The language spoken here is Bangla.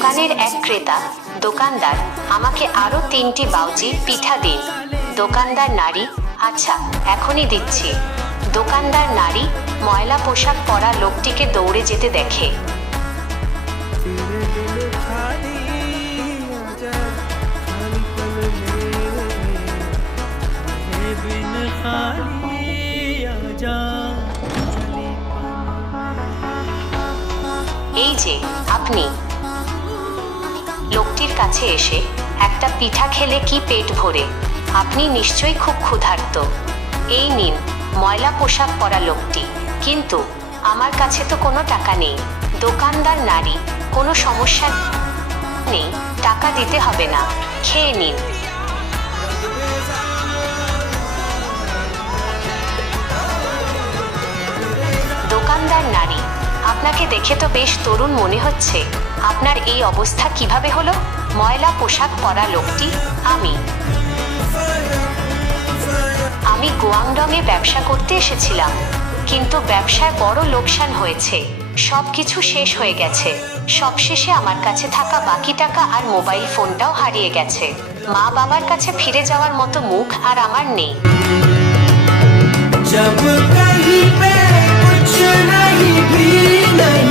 দোকানের এক ক্রেতা দোকানদার, আমাকে আরো 3টি বাউজি পিঠা দিন। দোকানদার নারী, আচ্ছা এখনই দিচ্ছি। দোকানদার নারী ময়লা পোশাক পরা লোকটিকে দৌড়ে যেতে দেখে। এই যে আপনি। লোকটির কাছে এসে, একটা পিঠা খেলে কি পেট ভরে? আপনি নিশ্চয়ই খুব ক্ষুধার্ত। এই নিন। ময়লা পোশাক পরা লোকটি, কিন্তু আমার কাছে তো কোনো টাকা নেই। দোকানদার নারী, কোনো সমস্যা নেই, টাকা দিতে হবে না, খেয়ে নিন। দোকানদার নারী, আপনাকে দেখে তো বেশ তরুণ মনে হচ্ছে, আপনার এই অবস্থা কিভাবে হলো? ময়লা পোশাক পরা লোকটি, আমি গুয়াংডংয়ে ব্যবসা করতে এসেছিলাম, কিন্তু ব্যবসায় বড় লোকসান হয়েছে। সবকিছু শেষ হয়ে গেছে। সবশেষে আমার কাছে থাকা বাকি টাকা আর মোবাইল ফোনটাও হারিয়ে গেছে। মা বাবার কাছে ফিরে যাওয়ার মতো মুখ আর আমার নেই। जब कहीं पे कुछ नहीं भी नहीं